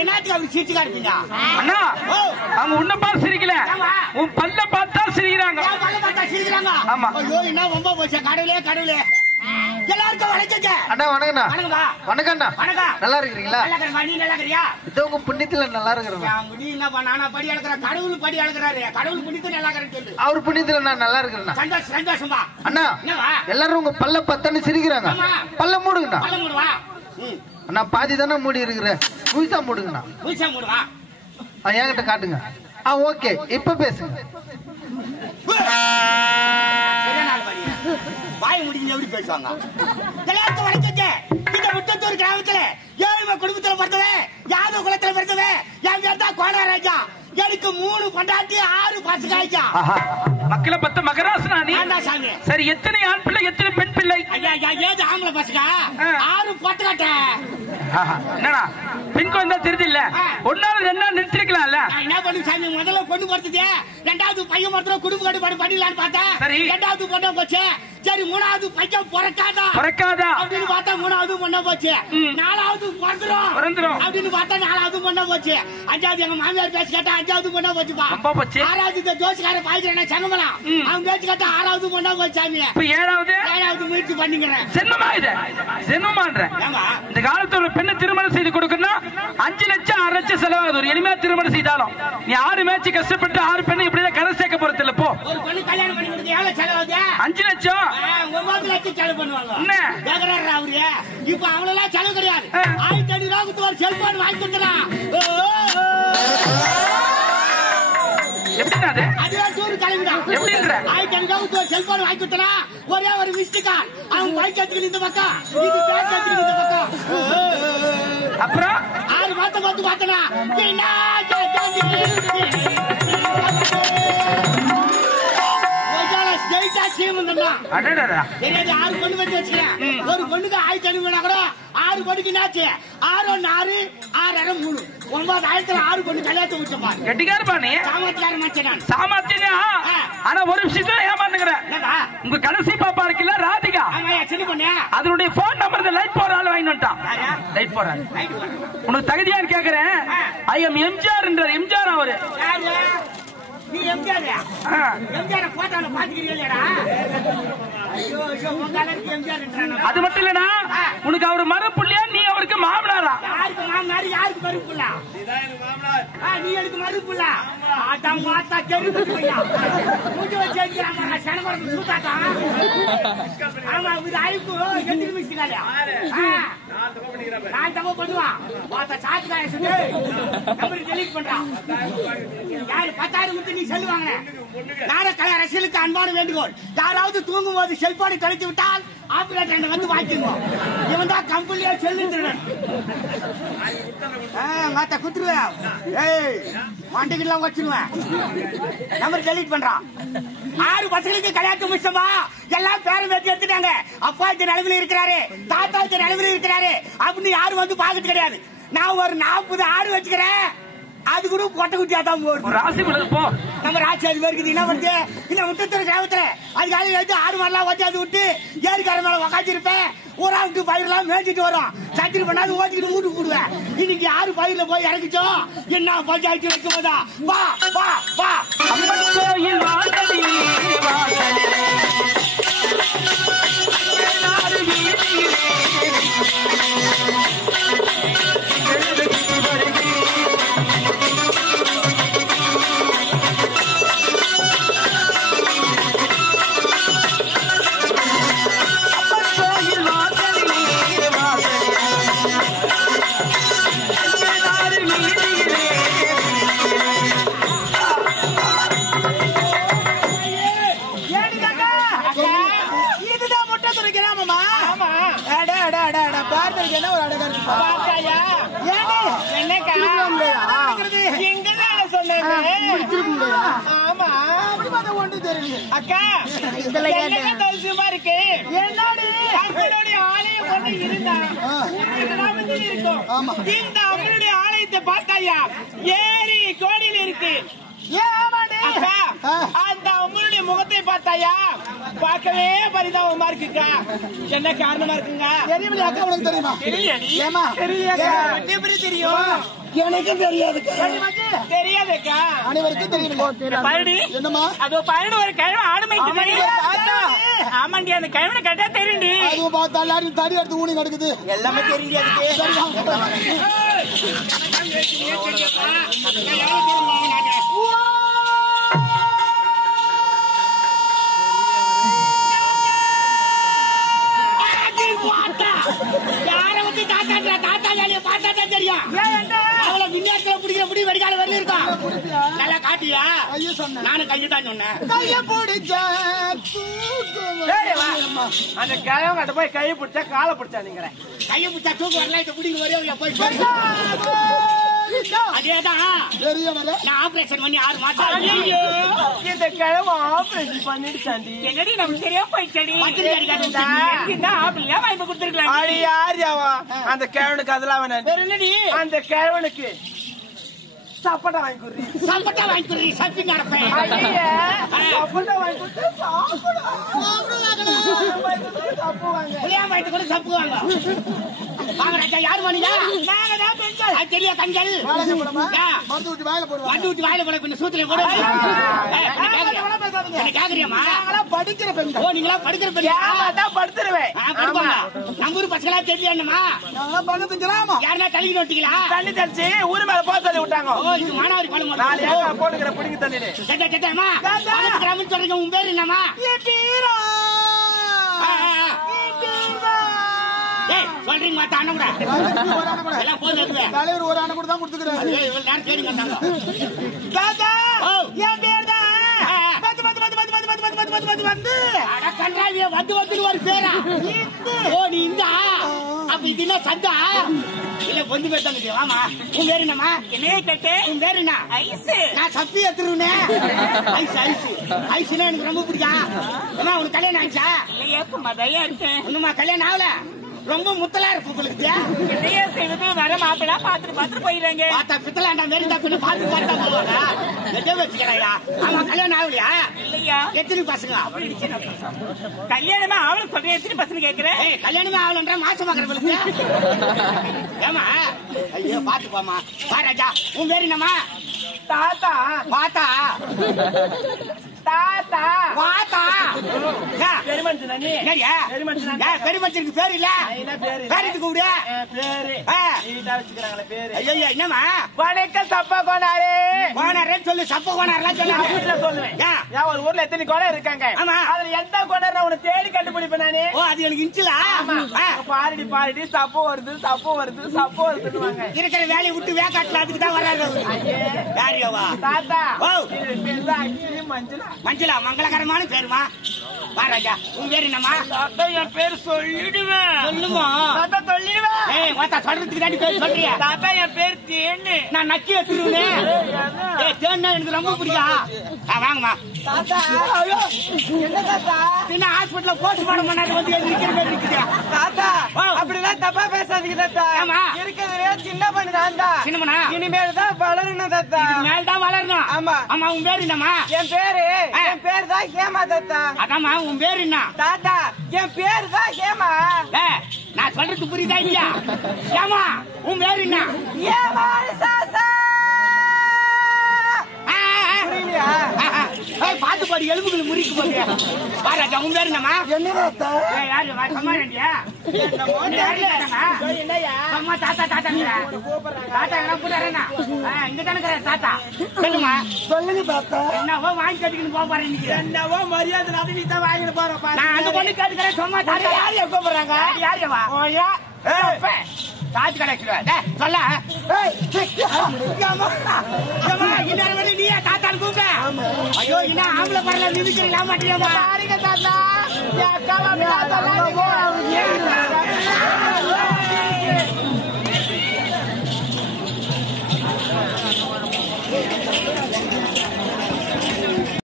என்னத்துக்கு அப்படி சிரிச்சு காட்டுறீங்க? அண்ணா அவங்க உன்ன பார்த்து சிரிக்கல, உன் பல்ல பார்த்தா சிரிக்கிறாங்க. பல்ல பார்த்தா சிரிக்கிறாங்க? ஆமா. ஐயோ என்ன ரொம்ப போச்சு. கடவுளே கடவுளே. எல்லாருக்கும் வணக்கங்க. அண்ணா வணக்கண்ணா. வணக்கம்மா. வணக்கண்ணா. வணக்கம். நல்லா இருக்கீங்களா? நல்லா இருக்கேன். நீ நல்லா இருக்கறியா? இது உங்க புண்ணியத்துல நல்லா இருக்கிறேன். நீ என்ன பண்ணா படி அளக்குற? கடவுள் படி அளக்குறாரு. கடவுள் புண்ணியத்துல நல்லா இருக்கறேன்னு சொல்லு. அவர் புண்ணியத்துல நான் நல்லா இருக்கிறேன். சந்தோஷம் சந்தோஷம்பா. அண்ணா எல்லாரும் உங்க பல்ல பத்தன்னு சிரிக்கிறாங்க. பல்ல மூடுங்கண்ணா. பல்ல மூடுவா. அண்ணா பாதி தானே மூடி இருக்கிற, முழுசா மூடுங்கண்ணா. முழுசா மூடுவா. என்கிட்ட காட்டுங்க. ஓகே இப்ப பேசுங்க. வாய் முடிஞ்சு எப்படி பேசுவாங்க? எல்லாருக்கும் வணக்கங்க. இந்த முட்டத்தூர் கிராமத்துல ஏழ்மை குடும்பத்துல பிறந்தவன், யாதவ குலத்துல பிறந்தவன். என் பேர் தான் கோணராஜா. எனக்கு 3 பொண்டாட்டி 6 பசங்க. மக்களை பத்த மகராசனா நீ? சாமி. சரி எத்தனை ஆண் பிள்ளை எத்தனை பெண் பிள்ளை? ஏது ஆம்பளை பசங்க 6 பொட்டுக்காட்ட. என்னடா பெண் குழந்தை தெரிஞ்சு இல்ல, ஒன்னால ரெண்டா நிறுத்திருக்கலாம்ல. என்ன பண்ணு சாமி, முதல்ல பொண்ணு பொறுத்தது, 2வது பையன் மாத்திரம் குடும்ப கட்டுப்பாடு பண்ணிடலான்னு பார்த்தேன். 2வது பொண்ணா போச்சு. சரி 3வது பையன் பிறக்காதா அப்படின்னு பார்த்தா 3வது பொண்ணா போச்சு. 4வது பிறந்துரும் அப்படின்னு பார்த்தா 4வது பொண்ணா போச்சு. 5வது எங்க மாமியார் பேச்சு கேட்டா 5வது பொண்ணா போச்சுப்பா. 6வது இந்த ஜோசிக்கார பாய்க்கிறேன் சங்கமலாம், அவன் பேச்சு கேட்டா 6வது பொண்ணா போச்சு சாமி. 7வது முயற்சி பண்ணிக்கிறேன். இந்த காலத்துல பெண்ணு திருமணம் செய்து கொடுக்கணும் 5 லட்சம் 6 லட்சம் செலவாகுது. ஒரு எளிமையா திருமணம் செய்தாலும் நீ 6 மேட்ச் கஷ்டப்பட்டு 6 பெண்ணு இப்படிதான் கரை சேர்க்க போறது இல்ல. போ ஒரு பொண்ணு கல்யாணம் பண்ணி கொடுக்க எவ்வளவு செலவாகுது? 5 லட்சம் 9 லட்சம் செலவு பண்ணுவாங்க. அவரு இப்ப அவளெல்லாம் செலவு கிடையாது. 1500 ரூபாய்க்கு ஒரு செல்போன் வாங்கி கொடுத்துறான். அதுதான் டூர் கிளம்பிடா. 1500 ரூபாய்க்கு ஒரு செல்போன் வாங்கி கொடுத்தா ஒரே ஒரு மிஸ்டு கால். அவன் பைக் எடுத்துக்கிட்டு இந்த பக்கம், இது பேக் எடுத்துக்கிட்டு இந்த பக்கம். அப்புறம் 6 மாசம் பார்த்து பார்த்தனா ஆறு பொண்ணு வச்சு வச்சுக்கிறேன். ஒரு பொண்ணுக்கு 1500 கூட 6 பொண்ணுக்கு என்னாச்சு? 6 1 6 6 6 3 9000 6 பொண்ணு கல்யாணத்தை முடிச்சப்பா. ஆனா ஒரு விஷயத்துல ஏமாந்துக்கிறேன். உங்க கடைசி பாப்பா இருக்குல்ல ராதிகா, சின்ன பொண்ணு, அதனுடைய போன் நம்பர் லைட் போற ஆள் வாங்கி வந்துட்டான். லைட் போற உனக்கு தகுதியான்னு கேக்குறேன். ஐ எம் எம்ஜிஆர் என்றார். எம்ஜிஆர் அவரு. நீ எம்ஜிஆர் எம்ஜிஆர் போட்டான பாத்துக்கிறீங்களா? அது மட்டும் இல்லனா உனக்கு அவரு மறுப்புள்ளியா, நீ அவருக்கு மாமனாரா? யாருக்கு மாமனார் யாருக்கு மறுப்புள்ளா? நீ எனக்கு மறுப்புள்ளா? ஆட்டம் மாத்தா தெரியுமா? மூஞ்சி வச்சு சனமரம் சூத்தாட்டா. ஆமா இது ஐப்பு எத்தனை மிஸ்டிக்காலையா? நான் தப்பு பண்ணுவான். பார்த்தா சாத்துக்காய சொல்லி நம்பர் டெலீட் பண்றான். யாரு 10,000 முத்து நீ சொல்லுவாங்க. நாடக அரசியலுக்கு அன்பான வேண்டுகோள், யாராவது தூங்கும் போது செல்போனை தொலைத்து விட்டால் ஆபரேட்டர் வந்து வாங்கிக்குவோம். இவன் தான் கம்பெனியா சொல்லுறேன். மாத்த குத்துருவேன். மாண்டிக்கெல்லாம் வச்சிருவேன். நம்பர் டெலீட் பண்றான். 6 பசங்களுக்கு கல்யாணம் முடிச்சமா எல்லாம் பேரம் பேசி எடுத்துட்டாங்க. அப்பா இந்த நிலைமையில இருக்கிறாரு, தாத்தா இந்த நிலைமையில இருக்கிறாரு அப்படின்னு யாரும் வந்து பாக்குறது கிடையாது. நான் ஒரு 40 ஆடு வச்சுக்கிறேன். அது கூட பொட்டை குட்டியா தான் போகும். நம்ம ராட்சி அது இருக்குது. என்ன பண்ணுது இந்த முட்டத்தூர் கிராமத்துல? அதுக்காக எடுத்து 6 மாடலாம் வச்சு அது விட்டு ஏரிக்கார மேல உக்காச்சிருப்பேன். ஒரு விட்டு பயிரெல்லாம் மேய்ச்சிட்டு வரும். சத்திரி பண்ணாது ஓட்டிக்கிட்டு வீட்டுக்கு போடுவேன். இன்னைக்கு 6 பயிர்ல போய் இறக்கிச்சோம். என்ன பஞ்சாயத்து வைக்கும் போதா? வா வா வா அக்கா இருக்கு. என்னோட ஆலயம் ஒண்ணு இருந்தா இருக்கும். இந்த அவங்களுடைய ஆலயத்தை பார்த்தாயா ஏரி கோடியில் இருக்கு. அந்த அவங்களுடைய முகத்தை பார்த்தாயா பார்க்கவே பரிதாபமா இருக்குக்கா. என்ன காரணமா இருக்குங்க? தெரியுமா? எப்படி தெரியும்? எனக்கும் தெரியாதுக்கா. தெரியாதுக்கா. அனைவருக்கும் தெரியும். பழனி என்னம்மா? அதோ பழனி ஒரு கிழமை ஆடு மேய்க்குது. ஆமாண்டி, அந்த கிழமை கேட்டா தெரியுண்டி. அதுவும் பார்த்தா எல்லாரும் தடி எடுத்து ஊனி கிடக்குது. எல்லாமே தெரிஞ்சு யார வந்து தாத்தா வேலையை பார்த்தாதான் தெரியும். அவளை விஞ்ஞானத்துல பிடிக்கிற முடி வெடிக்கால வரல இருக்கும். நல்லா காட்டியா? நானும் கையை தான் சொன்னேன். கைய பிடிச்ச அந்த கிழவங்கிட்ட போய் கையை பிடிச்சா காலை பிடிச்சா நீங்க கையை பிடிச்சா தூக்கு வரல. இதை பிடிக்க வரே போய் அதேதான் நான் ஆபரேஷன் பண்ணி 6 மாசம். இந்த கிழமை ஆபரேஷன் பண்ணிட்டு என்னடி நமக்கு தெரியாம போயிடுச்சடி. வாங்கி கொடுத்துருக்கலாம். யாரு அந்த கிழவனுக்கு அதெல்லாம் வேணாடி. அந்த கிழவனுக்கு சப்பட்டா வாங்கி கொடுறீ. சப்பட்டா வாங்கி கொடுறீ. சப்பி நடப்பேன். சப்பட்டா வாங்கி கொடுத்து சாப்பிடுவாங்க. சப்பு வாங்க. வாங்க யாரு பண்ணீங்க? நாங்க தான் பெண்கள். அது தெரியா கண்கள். மருந்து ஊற்றி வாயில போடுவோம். மருந்து ஊற்றி வாயில போட பின்ன சூத்திலே போடு. என்ன கேக்குறியம்மா? படிக்கிற பெண்கள். ஓ, நீங்களா படிக்கிற பெண்கள் தான் படுத்துருவேன். நம்ம ஊர் பசங்களா தெரியலமா? பண்ண தெரிஞ்சாமா? யாருன்னா தள்ளி நோட்டிங்களா? தண்ணி தெளிச்சு ஊரு மேல போக தள்ளி விட்டாங்க. ஓ, இது மாணவர் காலம். 4 ஏக்கர் போட்டுக்கிற பிடிங்க தண்ணி. கேட்டேம்மா, சொல்றீங்க. உன் பேர் என்னம்மா? சொல்றீங்க எல்லாம் போதும். தலைவர் ஒரு ஆணை கூட தான் கொடுத்துக்கிறாரு. நேரம் கேளுங்க. என் பேர் தான் வந்து ஒரு பேரா? ஓ, நீ இந்த அப்ப இது என்ன சந்தா இல்ல கொஞ்சம் பேர் தான். வாமா, உன் பேரு என்னமா? என்னையே கேட்டு உன் பேரு என்ன? ஐஸ். நான் சப்பி எடுத்துருவேன். ஐஸ் ஐஸ் ஐஸ்னா எனக்கு ரொம்ப பிடிக்கும். ஏமா உனக்கு கல்யாணம் ஆயிடுச்சா? இல்லையா, மதையா இருக்கேன். ஒண்ணுமா கல்யாணம் ஆகல? ரொம்ப முத்தலா இருக்கு உங்களுக்கு. என்னையா செய்வது? வர மாப்பிள பாத்துட்டு போயிடுறாங்க. பார்த்தா பித்தலாண்டா மாரி தான் கொஞ்சம் பார்த்து பார்த்தா போவாங்க. எதே வச்சுக்கிறாயா? ஆமா, கல்யாணம் ஆகலையா? இல்லையா. எத்தனை பசங்க? கல்யாணமா ஆகல சொல்றேன். எத்தனை பசங்க கேட்கிறேன்? கல்யாணமே ஆகலன்ற மாசமாக்குறவங்களுக்கு. ஏமா ஐயோ பாத்து போமா. பாராஜா, உன் பேரு என்னமா? தாத்தா. பாத்தா தாத்தா வாத்தா. பெருமனுக்கு பேரு இல்ல. பேருக்கு கூப்பிடு. என்னமா? வணக்கம் சப்பா கோனாரே. கோனாரேன்னு சொல்லு. சப்ப கோனாரெல்லாம் சொல்லு. வீட்டுல சொல்லுவேன். ஒரு ஊர்ல எத்தனை கோணம் இருக்காங்க? ஆமா. அதுல எந்த கோணம் உனக்கு தேடி கண்டுபிடிப்பேன் நானே. ஓ, அது எனக்கு இன்ச்சுலா? பாருடி சப்பு வருது வருதுன்னு இருக்கிற வேலையை விட்டு வேக்காட்டுல அதுக்கு தான் வராது. யாரியாவா? தாத்தா. ஓ, மஞ்சளா. மஞ்சளா மங்களகரமான பேருமா? பாராஜா, உன் பேரு என்னமா? தாத்தா, என் பேரு சொல்லிடுவேன். சொல்லுமா? தாத்தா சொல்லிடுவேன். சொல்றதுக்கு தாண்டி பேர் சொல்றியா? தாத்தா, என் பேர் தேன்னு. நான் நக்கி வச்சிருவேன். தேன்னா எனக்கு ரொம்ப பிடிக்கும். வாங்கம்மா. தாத்தா, என்ன தாத்தா? சின்ன ஹாஸ்பிட்டல்ல போஸ்ட்மார்ட்டம் பண்ணாது வந்து நிக்கிற பேர் இருக்குது. தாத்தா, அப்படிலாம் தப்பா பேசாதீங்க தாத்தா. ஆமா, இருக்கிறதே சின்ன பண்ணி தாத்தா. சின்னமனா இனிமேல் தான் வளரணும் தாத்தா. மேல் தான் வளரணும். ஆமா. ஆமா, உன் பேர் என்னமா? என் பேரு தான் ஹேமா தாத்தா. அதாம்மா, உன் பேர் என்ன? தாத்தா, என் பேரு தான் ஹேமா. நான் சொல்றது புரியுதா இல்லையா? ஏமா, உன் பேர் என்ன? ஏமா சாசா. புரியலையா? பாத்து பாடி எலும்புகள் முறிக்கு போது. பாராஜா, உன் பேர் என்னமா? என்ன தாத்தா? யாரு சம்மாண்டியா? அம்மா தாத்தா தாத்தா தாத்தா என்ன கூட்டாரா? இங்க தானே தாத்தா. சொல்லுமா. சொல்லுங்க தாத்தா. என்னவோ வாங்கி கட்டிக்கிட்டு போக போறேன். என்னவோ மரியாதை நீ தான் வாங்கிட்டு போறப்பா. நான் அந்த பொண்ணு கேட்டுக்கிறேன். சும்மா தாத்தா யாரையா கூப்பிடுறாங்க? யாரையவா? காசு கிடைச்சிருவேன். சொல்ல நீயா தாத்தான்னு கூப்பிட்ட? ஐயோ, என்ன ஆம்பளை பரல நிதிக்கிறீங்களா மாட்டியம்மா? தாத்தா.